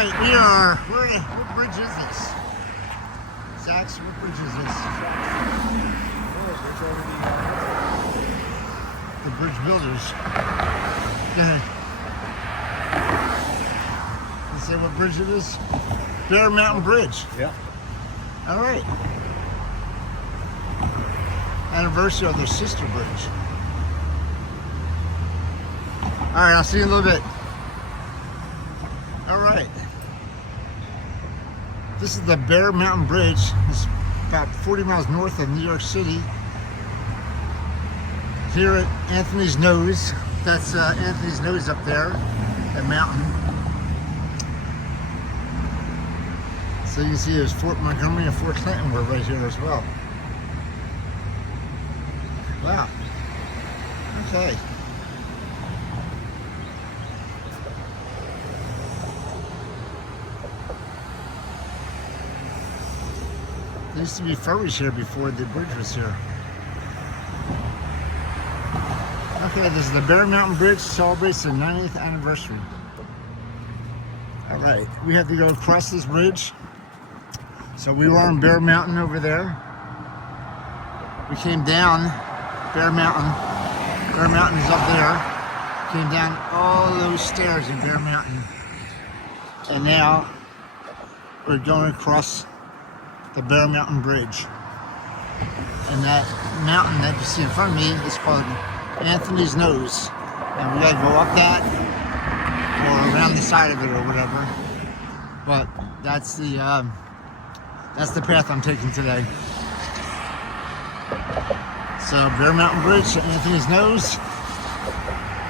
Alright, what bridge is this? Zach's, what bridge is this? The bridge builders. Go ahead. You say what bridge it is? Bear Mountain Bridge. Yeah. Alright. Anniversary of their sister bridge. Alright, I'll see you in a little bit. Alright. This is the Bear Mountain Bridge. It's about 40 miles north of New York City. Here at Anthony's Nose. That's Anthony's Nose up there, that mountain. So you can see there's Fort Montgomery and Fort Clinton were right here as well. Wow. Okay. There used to be ferries here before the bridge was here. Okay, this is the Bear Mountain Bridge, celebrates the 90th anniversary. Alright, we have to go across this bridge. So we were on Bear Mountain over there. We came down Bear Mountain. Bear Mountain is up there. Came down all those stairs in Bear Mountain. And now we're going across the Bear Mountain Bridge. And that mountain that you see in front of me is called Anthony's Nose. And we gotta go up that or around the side of it or whatever. But that's the path I'm taking today. So Bear Mountain Bridge to Anthony's Nose.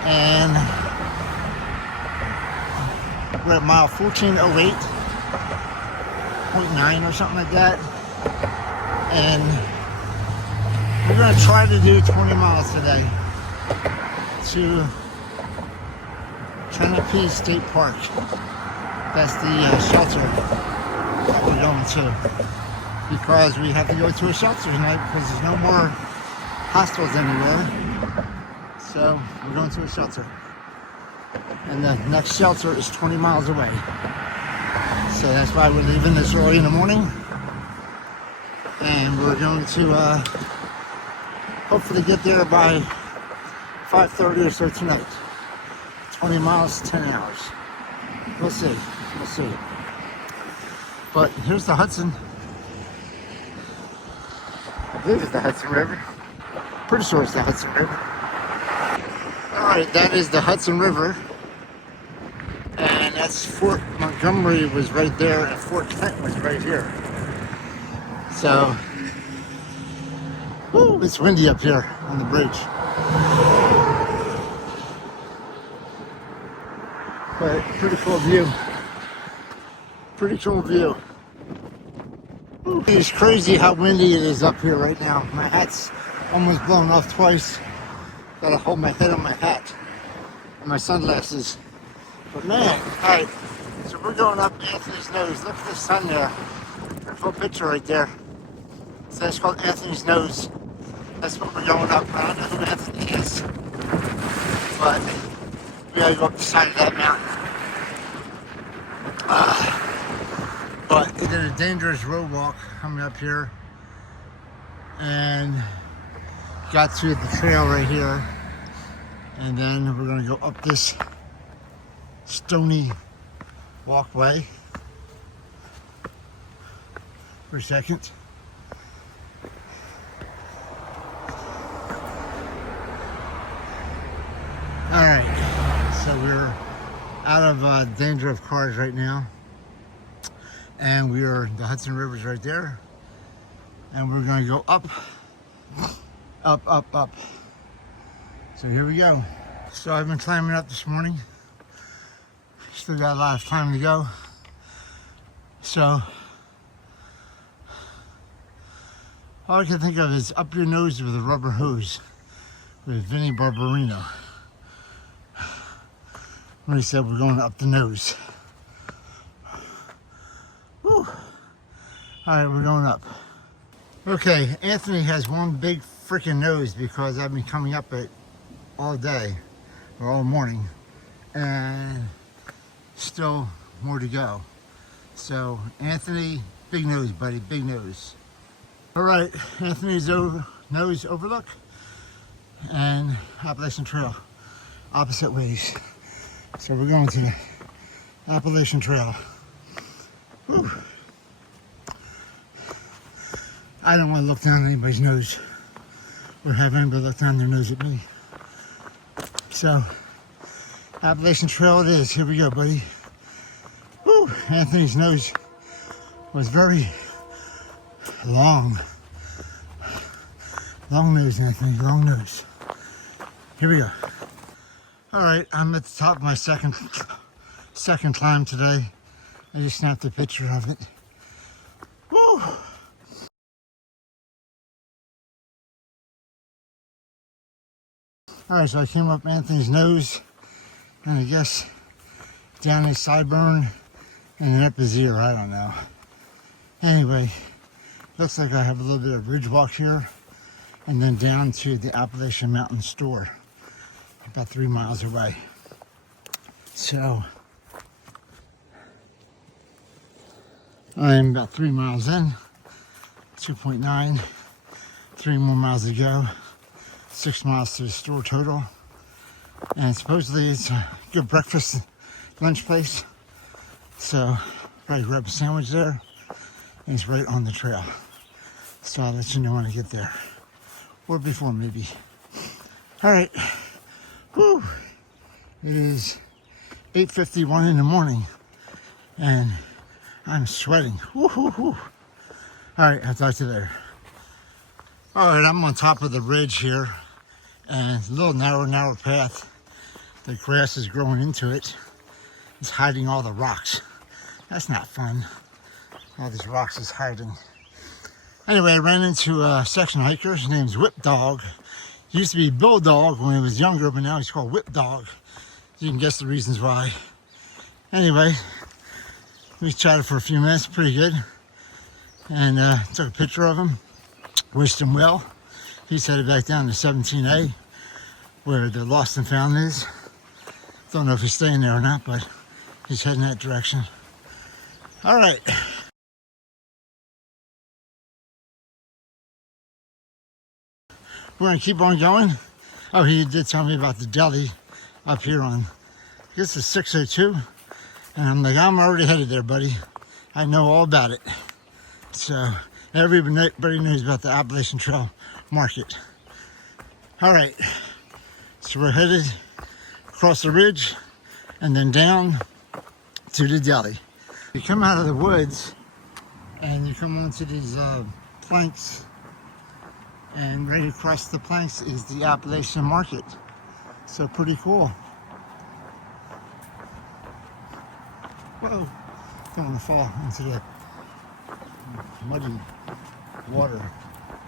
And we're at mile 1408.9 or something like that. And we're going to try to do 20 miles today to Canopus State Park. That's the shelter that we're going to. Because we have to go to a shelter tonight because there's no more hostels anywhere. So we're going to a shelter. And the next shelter is 20 miles away. So that's why we're leaving this early in the morning. And we're going to hopefully get there by 5:30 or so tonight. 20 miles, 10 hours. We'll see. We'll see. But here's the Hudson. I believe it's the Hudson River. Pretty sure it's the Hudson River. Alright, that is the Hudson River. And that's Fort Montgomery was right there and Fort Clinton was right here. So, woo, it's windy up here on the bridge. But pretty cool view. Pretty cool view. Woo, it's crazy how windy it is up here right now. My hat's almost blown off twice. Gotta hold my head on my hat and my sunglasses. But man, alright, so we're going up Anthony's Nose. Look at the sun there. Beautiful picture right there. So that's called Anthony's Nose. That's what we're going up. I don't know who Anthony is. But we gotta go up the side of that mountain. But it did a dangerous road walk coming up here. And got to the trail right here. And then we're gonna go up this stony walkway for a second. Alright, so we're out of danger of cars right now. And the Hudson River's right there. And we're gonna go up, up, up, up. So here we go. So I've been climbing up this morning. Still got a lot of time to go. So all I can think of is Up Your Nose with a Rubber Hose with Vinnie Barbarino. When he said we're going up the nose. Whew. Alright, we're going up. Okay, Anthony has one big freaking nose because I've been coming up it all day or all morning and still more to go. So Anthony, big nose, buddy, big nose. All right, Anthony's nose overlook and Appalachian Trail, opposite ways. So we're going to the Appalachian Trail. Whew. I don't want to look down anybody's nose or have anybody look down their nose at me. So, Appalachian Trail it is. Here we go, buddy. Whew. Anthony's nose was very long. Long nose, Anthony, long nose. Here we go. All right, I'm at the top of my second climb today. I just snapped a picture of it. Woo! All right, so I came up Anthony's nose, and I guess down his sideburn, and then up his ear, I don't know. Anyway, looks like I have a little bit of ridge walk here, and then down to the Appalachian Mountain store, about 3 miles away. So, I'm about 3 miles in, 2.9, 3 more miles to go. 6 miles to the store total, and supposedly it's a good breakfast lunch place, so probably grab a sandwich there, and it's right on the trail, so I'll let you know when I get there, or before maybe. All right, whew. It is 8:51 in the morning and I'm sweating. Woo, woo, woo. All right, I'll talk to you later. All right, I'm on top of the ridge here, and it's a little narrow path. The grass is growing into it. It's hiding all the rocks. That's not fun. All these rocks is hiding. Anyway, I ran into a section hiker. His name's Whip Dog. He used to be Bulldog when he was younger, but now he's called Whip Dog. You can guess the reasons why. Anyway, we chatted for a few minutes, pretty good. And took a picture of him. Wished him well. He's headed back down to 17A, where the Lost and Found is. Don't know if he's staying there or not, but he's heading that direction. All right. We're gonna keep on going. Oh, he did tell me about the deli up here on, I guess it's 602. And I'm like, I'm already headed there, buddy. I know all about it. So everybody knows about the Appalachian Trail Market. All right, so we're headed across the ridge and then down to the deli. You come out of the woods and you come onto these planks, and right across the planks is the Appalachian Market. So pretty cool. Whoa, don't want to fall into the muddy water.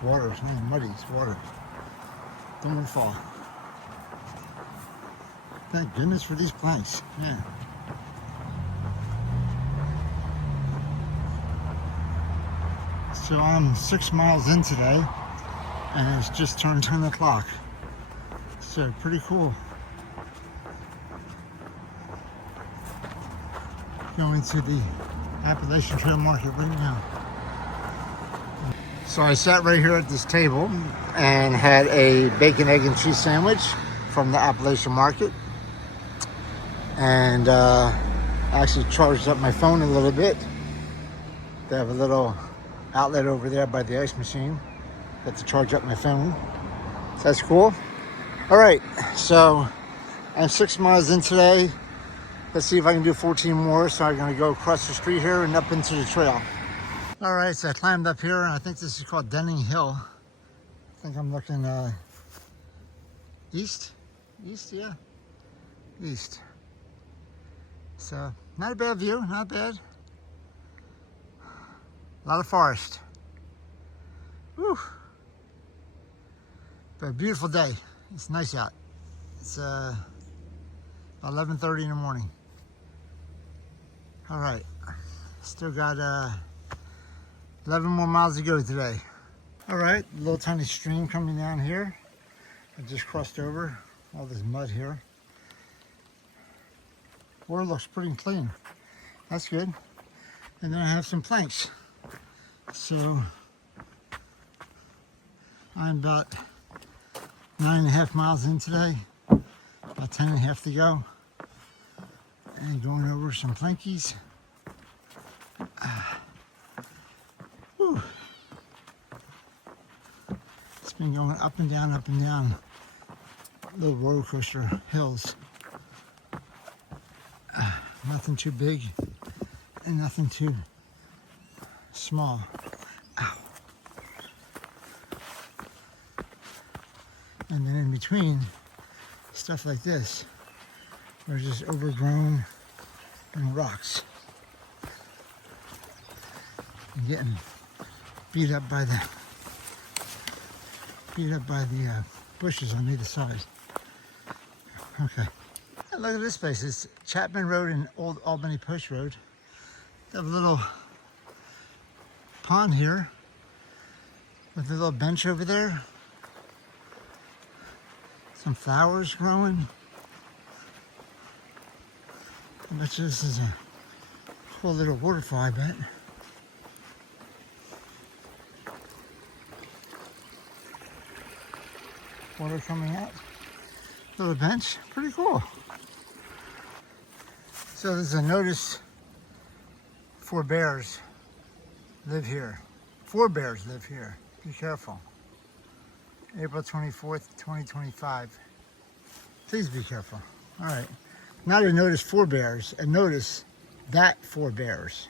Water, it's not muddy, it's water. Don't want to fall. Thank goodness for these planks, man. So I'm 6 miles in today, and it's just turned 10 o'clock. So pretty cool. Going to the Appalachian Trail Market right now. So I sat right here at this table and had a bacon, egg, and cheese sandwich from the Appalachian Market. And I actually charged up my phone a little bit. They have a little outlet over there by the ice machine. Got to charge up my phone. So that's cool. All right, so I'm 6 miles in today. Let's see if I can do 14 more. So I'm gonna go across the street here and up into the trail. All right, so I climbed up here, and I think this is called Denning Hill. I think I'm looking east, yeah, east. So not a bad view, not bad. A lot of forest. Whew. But a beautiful day. It's nice out. It's 11:30 in the morning. All right, still got 11 more miles to go today. All right, a little tiny stream coming down here. I just crossed over all this mud here. Water looks pretty clean. That's good. And then I have some planks. So I'm about 9.5 miles in today, about 10.5 to go, and going over some plankies. It's been going up and down little roller coaster hills. Nothing too big and nothing too small. Ow. And then in between, stuff like this, where it's just overgrown and rocks. And getting beat up by the bushes on either side. Okay. And look at this place. It's Chapman Road and Old Albany Post Road. They have a little pond here with a little bench over there. Some flowers growing. I bet you this is a cool little waterfall, I bet. Water coming out. Little bench, pretty cool. So there's a notice: 4 bears live here. 4 bears live here. Be careful. April 24th, 2025. Please be careful. All right. Not a notice 4 bears, a notice that 4 bears.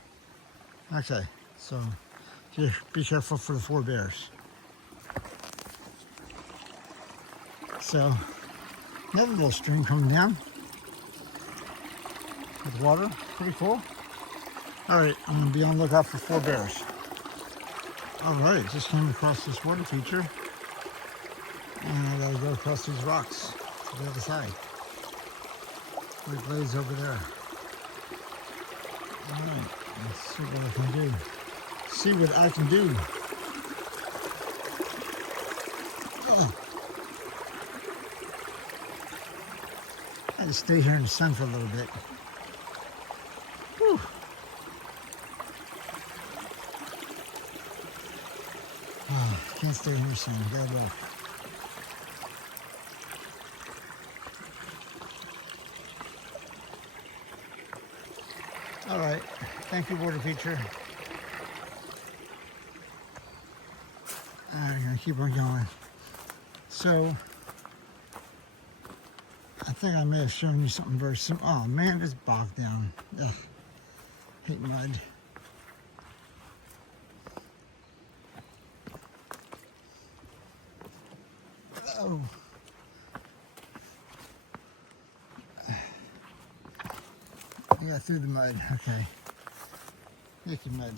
Okay, so be careful for the 4 bears. So, another little stream coming down with water. Pretty cool. All right, I'm gonna be on the lookout for 4 bears. All right, just came across this water feature, and I gotta go across these rocks to the other side. Big blades over there. All right, let's see what I can do. See what I can do. Oh. I had to stay here in the sun for a little bit. Whew. Oh, can't stay in the sun. Gotta walk. All right, thank you, water feature. I'm gonna keep on going. So, I think I may have shown you something very simple. Oh man, it's bogged down. Ugh, hate mud. Oh. I got through the mud. Okay. Icky mud.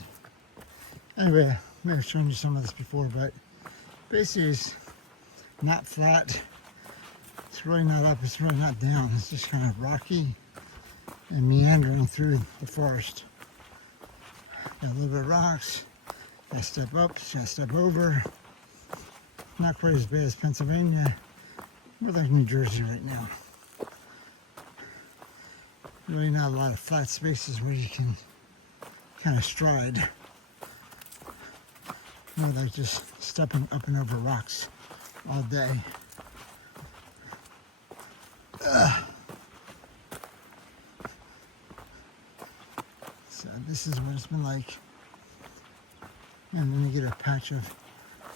Anyway, I may have shown you some of this before, but basically it's not flat. It's really not up, it's really not down. It's just kind of rocky and meandering through the forest. Got a little bit of rocks. Got to step up, got to step over. Not quite as bad as Pennsylvania. We're like New Jersey right now. Really not a lot of flat spaces where you can kind of stride. More like just stepping up and over rocks all day. So this is what it's been like. And then you get a patch of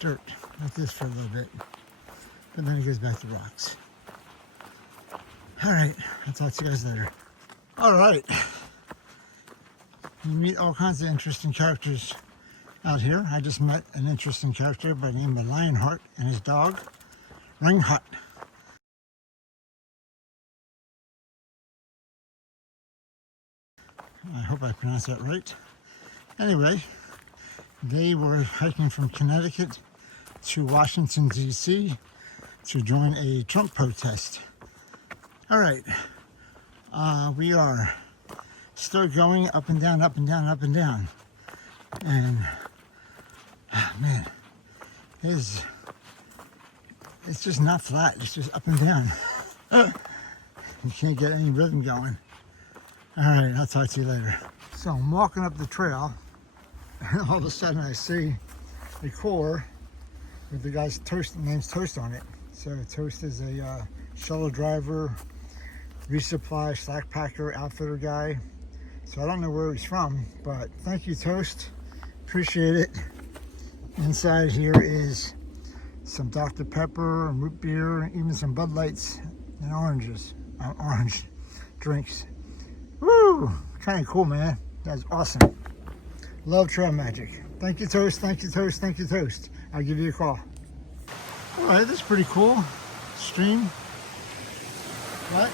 dirt like this for a little bit. But then it goes back to rocks. All right, I'll talk to you guys later. All right. You meet all kinds of interesting characters out here. I just met an interesting character by the name of Lionheart and his dog, Ringhut. I hope I pronounced that right. Anyway, they were hiking from Connecticut to Washington, D.C. to join a Trump protest. All right. We are still going up and down, up and down, up and down. And, man, it's just not flat. It's just up and down. You can't get any rhythm going. All right, I'll talk to you later. So I'm walking up the trail, and all of a sudden I see a cooler with the guy's name's Toast on it. So Toast is a shuttle driver, resupply, slackpacker, outfitter guy. So I don't know where he's from, but thank you, Toast. Appreciate it. Inside here is some Dr. Pepper and root beer, even some Bud Lights and orange drinks. Woo! Kind of cool, man. That's awesome. Love trail magic. Thank you, Toast. Thank you, Toast. Thank you, Toast. I'll give you a call. All right, that's pretty cool. Stream. What?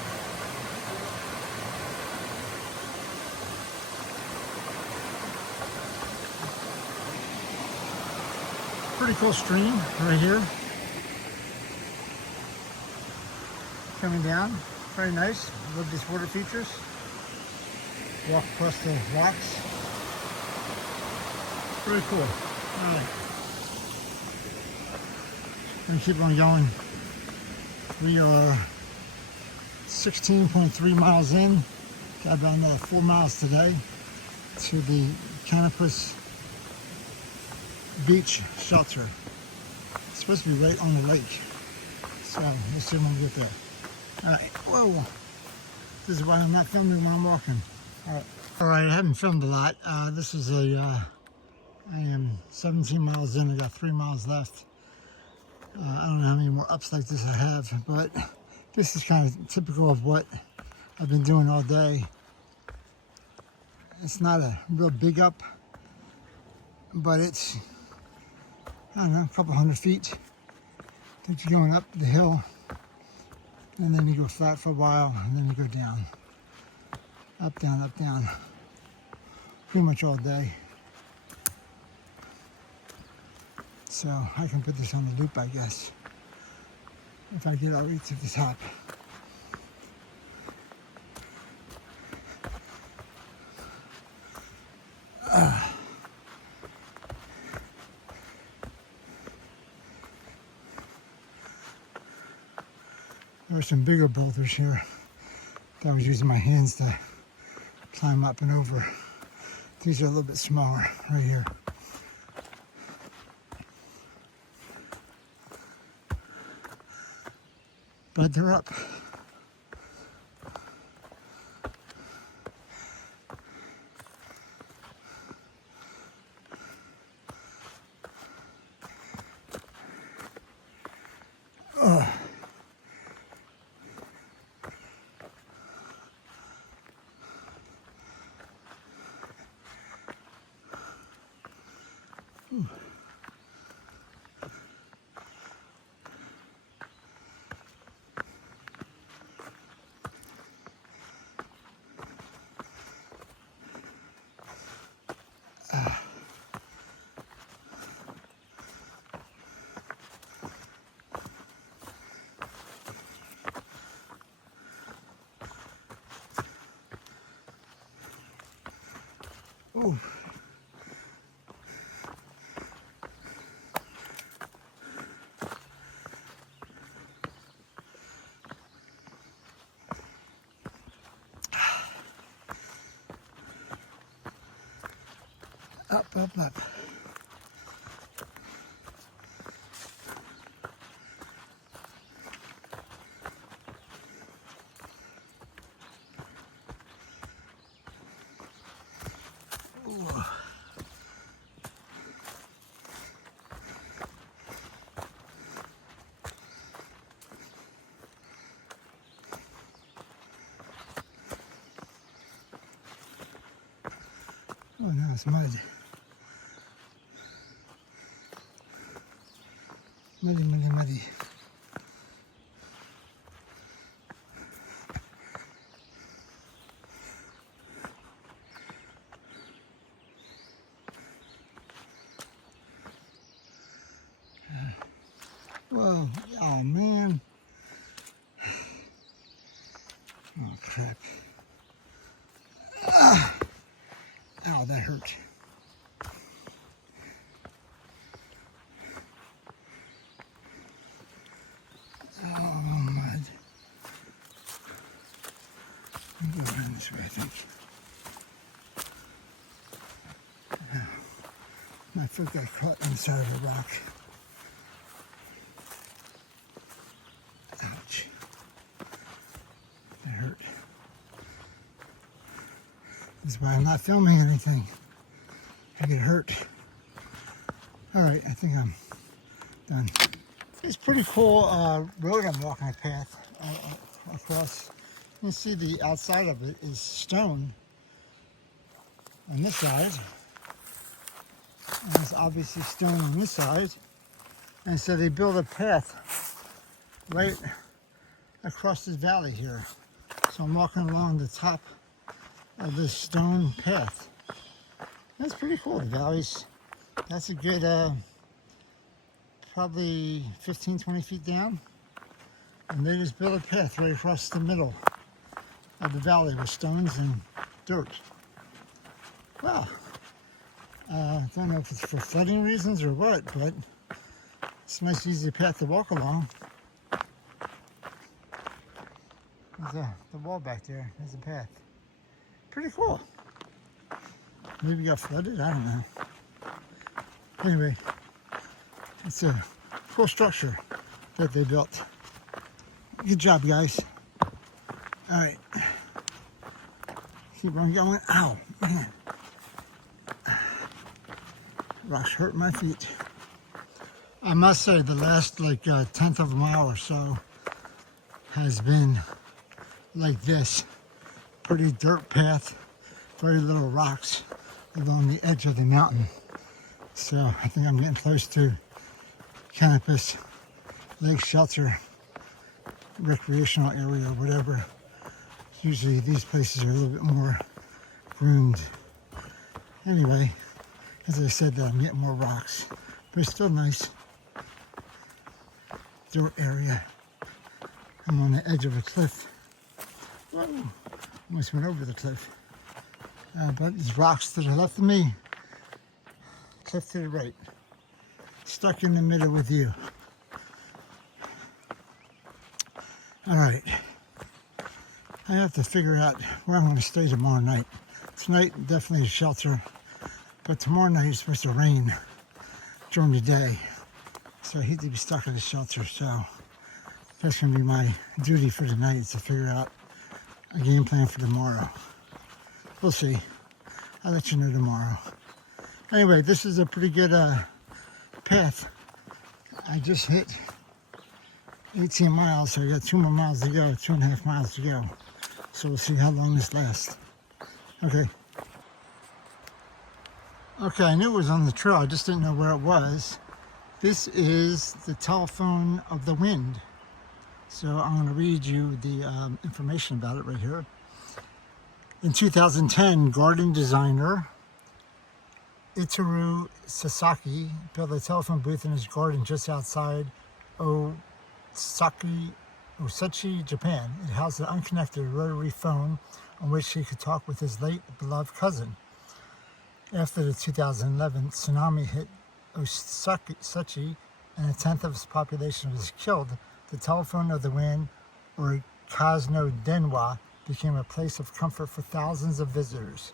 Pretty cool stream right here. Coming down. Very nice. Love these water features. Walk across the rocks. Pretty cool. All right. Gonna keep on going. We are 16.3 miles in. Got about another 4 miles today to the Canopus beach shelter. It's supposed to be right on the lake. So let's see when we get there. All right, whoa. This is why I'm not filming when I'm walking. All right, I haven't filmed a lot. This is I am 17 miles in, I got 3 miles left. I don't know how many more ups like this I have, but this is kind of typical of what I've been doing all day. It's not a real big up, but it's, I don't know, a couple hundred feet that you're going up the hill, and then you go flat for a while, and then you go down. Up, down, pretty much all day. So I can put this on the loop, I guess, if I get all the way to the top. There are some bigger boulders here that I was using my hands to climb up and over. These are a little bit smaller right here. But they're up. Ooh. Up. Oh no, it's mud. Muddy. Whoa, oh man. Oh crap. Ah. Ow, that hurt. Oh, mud. I'm going around this way, I think. My foot got caught inside of a rock. Ouch. That hurt. This is why I'm not filming anything. I get hurt. Alright, I think I'm done. It's pretty cool road I'm walking, a path across. You can see the outside of it is stone on this side. And there's obviously stone on this side. And so they built a path right across this valley here. So I'm walking along the top of this stone path. That's pretty cool. The valleys, that's a good probably 15, 20 feet down. And they just built a path right across the middle of the valley with stones and dirt. Wow. I don't know if it's for flooding reasons or what, but it's a nice, easy path to walk along. There's the wall back there. There's a path. Pretty cool. Maybe it got flooded. I don't know. Anyway, it's a cool structure that they built. Good job, guys. All right. Keep on going. Ow, man. Rocks hurt my feet. I must say the last like 10th of a mile or so has been like this. Pretty dirt path, very little rocks along the edge of the mountain. So I think I'm getting close to Canopus Lake Shelter recreational area or whatever. Usually these places are a little bit more groomed. Anyway, as I said, I'm getting more rocks, but it's still nice. Dirt area. I'm on the edge of a cliff. Whoa, almost went over the cliff. But there's rocks to the left of me. Cliff to the right. Stuck in the middle with you. All right. I have to figure out where I'm going to stay tomorrow night. Tonight, definitely a shelter. But tomorrow night it's supposed to rain during the day. So I hate to be stuck at a shelter. So that's going to be my duty for tonight, is to figure out a game plan for tomorrow. We'll see. I'll let you know tomorrow. Anyway, this is a pretty good path. I just hit 18 miles, so I got 2 more miles to go, 2.5 miles to go. So we'll see how long this lasts. Okay. Okay, I knew it was on the trail, I just didn't know where it was. This is the telephone of the wind. So I'm going to read you the information about it right here. In 2010, garden designer Itaru Sasaki built a telephone booth in his garden just outside Osachi, Japan. It housed an unconnected rotary phone on which he could talk with his late beloved cousin. After the 2011 tsunami hit Osachi and a tenth of its population was killed, the telephone of the wind, or Kazno Denwa, became a place of comfort for thousands of visitors.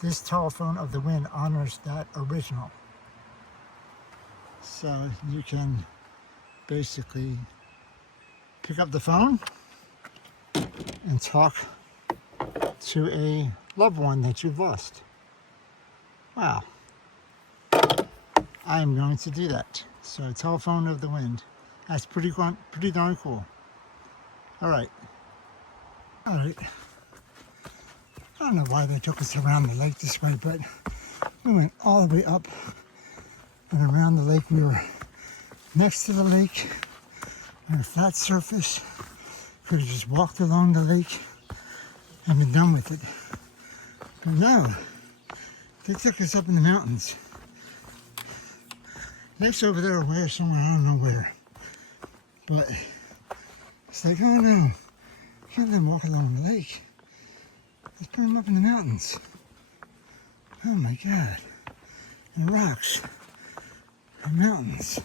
This telephone of the wind honors that original. So you can basically pick up the phone and talk to a loved one that you've lost. Wow. I am going to do that. So telephone of the wind. That's pretty darn cool. All right. I don't know why they took us around the lake this way, but we went all the way up and around the lake. We were next to the lake on a flat surface. Could have just walked along the lake and been done with it. But no, they took us up in the mountains. Lake's over there, where somewhere, I don't know where. But it's like, oh no, you can't let them walk along the lake. Let's put them up in the mountains. Oh my God. And rocks. And mountains.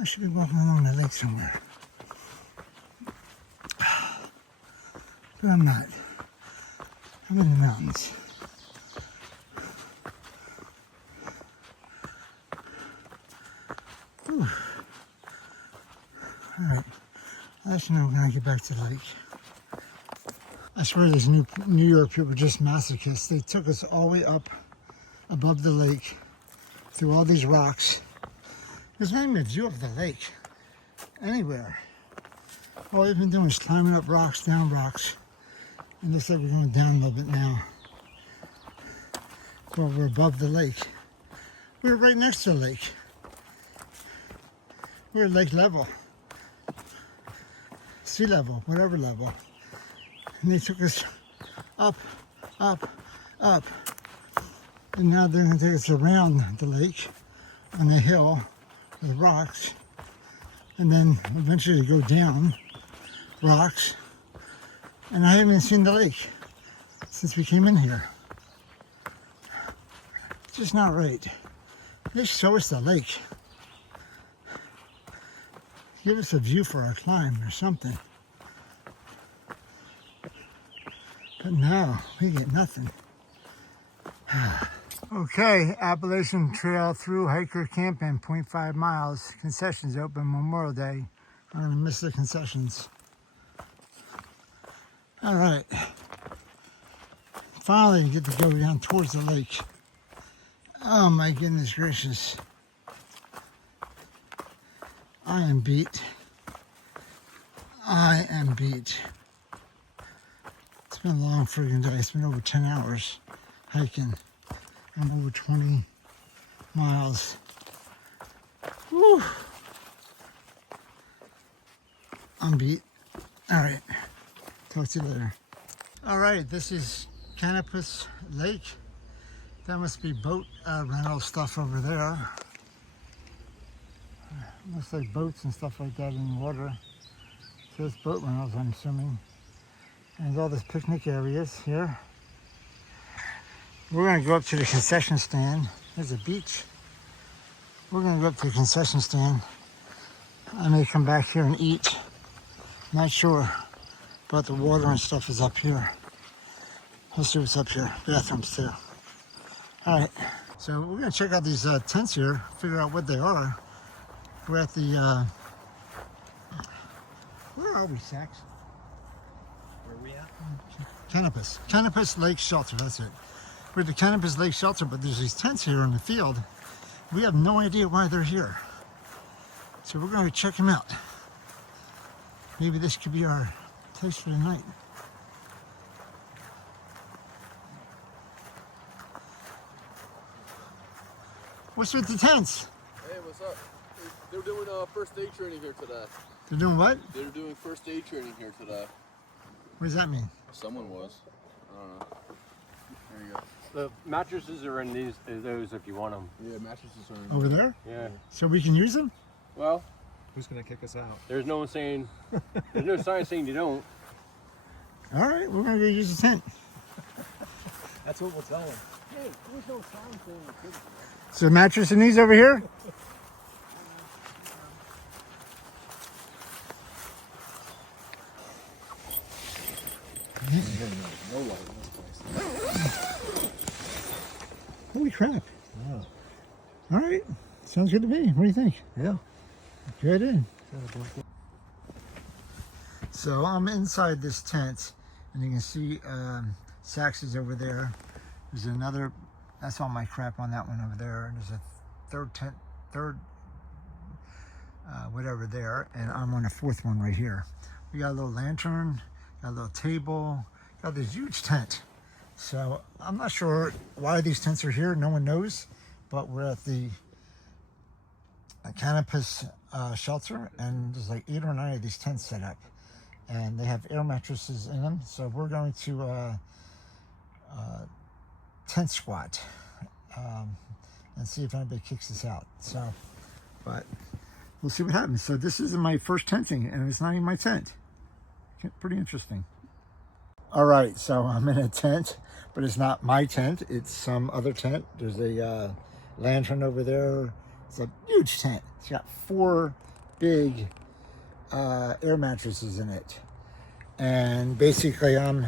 I should be walking along the lake somewhere. But I'm not. I'm in the mountains. Whew. Alright, I'll let you know when I get back to the lake. I swear these New York people are just masochists. They took us all the way up above the lake, through all these rocks. There's not even a view of the lake anywhere. All we've been doing is climbing up rocks, down rocks. It looks like we're going down a little bit now. Well, we're above the lake. We're right next to the lake. We're at lake level. Sea level, whatever level. And they took us up, up, up. And now they're going to take us around the lake on the hill with rocks. And then eventually go down rocks. And I haven't even seen the lake since we came in here. It's just not right. They show us the lake. Give us a view for our climb or something. But no, we get nothing. Okay, Appalachian Trail through hiker camping, 0.5 miles. Concessions open Memorial Day. I'm gonna miss the concessions. All right. Finally get to go down towards the lake. Oh my goodness gracious. I am beat. I am beat. It's been a long friggin' day. It's been over 10 hours hiking. I'm over 20 miles. Woo. I'm beat. All right. Talk to you later. All right, this is Canopus Lake. That must be boat rental stuff over there. Looks like boats and stuff like that in the water. So it's boat rentals, I'm assuming. And all these picnic areas here. We're gonna go up to the concession stand. There's a beach. We're gonna go up to the concession stand. I may come back here and eat. Not sure. But the water and stuff is up here. Let's see what's up here. Bathrooms too. All right. So we're gonna check out these tents here. Figure out what they are. We're at the, where are we, Sax? Where are we at? Canopus Lake Shelter, that's it. We're at the Canopus Lake Shelter, but there's these tents here in the field. We have no idea why they're here. So we're going to check them out. Maybe this could be our place for the night. What's with the tents? Hey, what's up? They're doing first aid training here today. They're doing what? They're doing first aid training here today. What does that mean? Someone was. I don't know. There you go. The mattresses are in those if you want them. Yeah, mattresses are in Over there? Yeah. So we can use them? Well, who's gonna kick us out? there's no one saying, there's no sign saying you don't. All right, we're going to go use the tent. That's what we'll tell them. Hey, there's no sign saying you couldn't. So mattress and these over here? No light in this place. Holy crap. Yeah. All right. Sounds good to me. What do you think? Yeah. Good in. So I'm inside this tent, and you can see Sax is over there. There's another, that's all my crap on that one over there. And there's a third tent, whatever there, and I'm on the fourth one right here. We got a little lantern, got a little table, got this huge tent. So I'm not sure why these tents are here. No one knows, but we're at the Canopus shelter, and there's like 8 or 9 of these tents set up, and they have air mattresses in them. So we're going to tent squat and see if anybody kicks us out. So, but we'll see what happens. So this isn't my first tenting, and it's not even my tent. Pretty interesting. All right, so I'm in a tent, but it's not my tent. It's some other tent. There's a lantern over there. It's a huge tent. It's got 4 big air mattresses in it. And basically I'm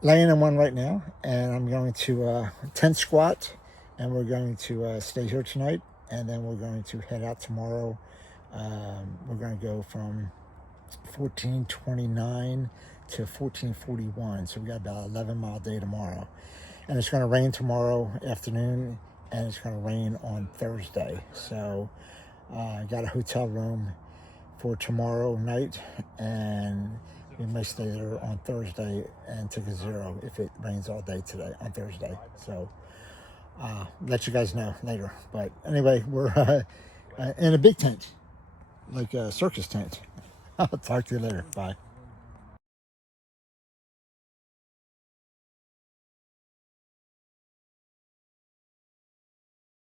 laying in one right now, and I'm going to tent squat, and we're going to stay here tonight, and then we're going to head out tomorrow. We're going to go from 1429 to 1441, so we got about 11-mile day tomorrow. And it's going to rain tomorrow afternoon, and it's going to rain on Thursday. So I got a hotel room for tomorrow night, and we may stay there on Thursday and take a zero if it rains all day today on Thursday. So let you guys know later. But anyway, we're in a big tent, like a circus tent. I'll talk to you later. Bye.